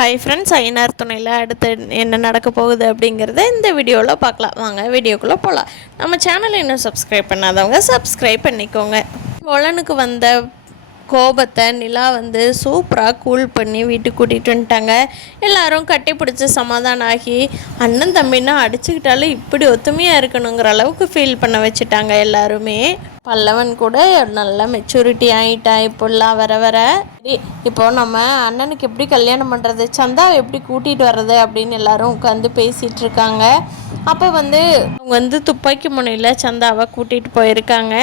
Hi friends, ஐநார் துணையில் அடுத்து என்ன நடக்க போகுது அப்படிங்கிறத இந்த வீடியோவில் பார்க்கலாம். வாங்க வீடியோக்குள்ளே போகலாம். நம்ம சேனலை இன்னும் சப்ஸ்கிரைப் பண்ணாதவங்க சப்ஸ்கிரைப் பண்ணிக்கோங்க. ஒலனுக்கு வந்த கோபத்தை நிலா சூப்பராக கூல் பண்ணி வீட்டுக்கு கூட்டிகிட்டு வந்துட்டாங்க. எல்லோரும் கட்டி பிடிச்சி சமாதானம் ஆகி அண்ணன் தம்பின்னா அடிச்சுக்கிட்டாலும் இப்படி ஒத்துமையாக இருக்கணுங்கிற அளவுக்கு ஃபீல் பண்ண வச்சுட்டாங்க எல்லாருமே. பல்லவன் கூட நல்ல மெச்சூரிட்டி ஆகிட்டா இப்போல்லாம் வர வர. இப்போது நம்ம அண்ணனுக்கு எப்படி கல்யாணம் பண்ணுறது, சந்தாவை எப்படி கூட்டிகிட்டு வர்றது அப்படின்னு எல்லாரும் உட்காந்து பேசிகிட்டு இருக்காங்க. அப்போ அவங்க துப்பாக்கி முனையில் சந்தாவை கூட்டிகிட்டு போயிருக்காங்க.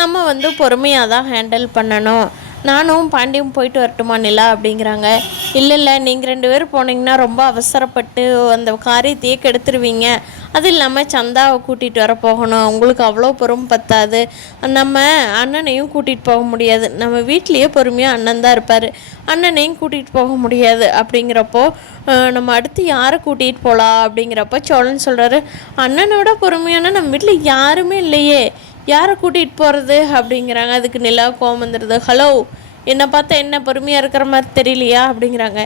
நம்ம பொறுமையாக தான் ஹேண்டில் பண்ணணும். நானும் பாண்டியும் போயிட்டு வரட்டுமா நிலா அப்படிங்கிறாங்க. இல்லை நீங்கள் 2 பேரும் போனீங்கன்னா ரொம்ப அவசரப்பட்டு அந்த காரியத்தையே கெடுத்துருவீங்க. அது இல்லாமல் சந்தாவை கூட்டிகிட்டு வர போகணும், உங்களுக்கு அவ்வளோ பொறுமை பத்தாது. நம்ம அண்ணனையும் கூட்டிகிட்டு போக முடியாது, நம்ம வீட்லேயே பொறுமையாக அண்ணன் தான் இருப்பார், அண்ணனையும் கூட்டிகிட்டு போக முடியாது. அப்படிங்கிறப்போ நம்ம அடுத்து யாரை கூட்டிகிட்டு போகலாம் அப்படிங்கிறப்போ சோழன் சொல்கிறாரு, அண்ணனோட பொறுமையான நம்ம வீட்டில் யாருமே இல்லையே, யாரை கூட்டிகிட்டு போகிறது அப்படிங்கிறாங்க. அதுக்கு நிலா கோவம் வந்துடுது. ஹலோ, என்னை பார்த்தா என்ன பொறுமையாக இருக்கிற மாதிரி தெரியலையா அப்படிங்கிறாங்க.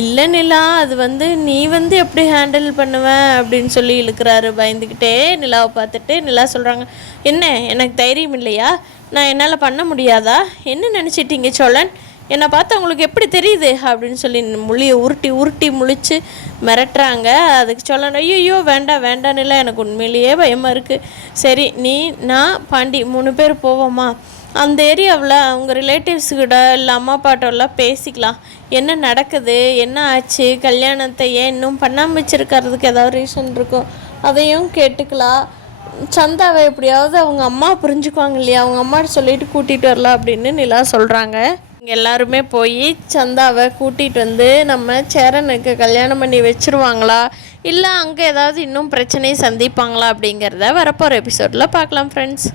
இல்லை நிலா, அது நீ எப்படி ஹேண்டில் பண்ணுவேன் அப்படின்னு சொல்லி இழுக்கிறாரு பயந்துக்கிட்டே. நிலாவை பார்த்துட்டு நிலா சொல்கிறாங்க, என்ன எனக்கு தைரியம் இல்லையா, நான் என்னால் பண்ண முடியாதா, என்ன நினச்சிட்டிங்க சோழன், என்னை பார்த்தா உங்களுக்கு எப்படி தெரியுது அப்படின்னு சொல்லி மொழியை உருட்டி முழிச்சு மிரட்டுறாங்க. அதுக்கு சொல்லணும், ஐயோ வேண்டாம் நிலா, எனக்கு உண்மையிலேயே பயமாக இருக்குது. சரி, நான் பாண்டி 3 பேர் போவோமா, அந்த ஏரியாவில் அவங்க ரிலேட்டிவ்ஸுக்கிட்ட இல்லை அம்மா அப்பாட்டெல்லாம் பேசிக்கலாம், என்ன நடக்குது, என்ன ஆச்சு, கல்யாணத்தை ஏன் இன்னும் பண்ணாமல் வச்சுருக்கிறதுக்கு ஏதாவது ரீசன் இருக்கும், அதையும் கேட்டுக்கலாம். சந்தாவை எப்படியாவது அவங்க அம்மா புரிஞ்சுக்குவாங்க இல்லையா, அவங்க அம்மாட்ட சொல்லிட்டு கூட்டிகிட்டு வரலாம் அப்படின்னு நிலா சொல்கிறாங்க. இங்கே எல்லாருமே போய் சந்தாவை கூட்டிகிட்டு நம்ம சேரனுக்கு கல்யாணம் பண்ணி வச்சுருவாங்களா, இல்லை அங்கே ஏதாவது இன்னும் பிரச்சனையை சந்திப்பாங்களா அப்படிங்கிறத வரப்போகிற எபிசோடில் பார்க்கலாம் ஃப்ரெண்ட்ஸ்.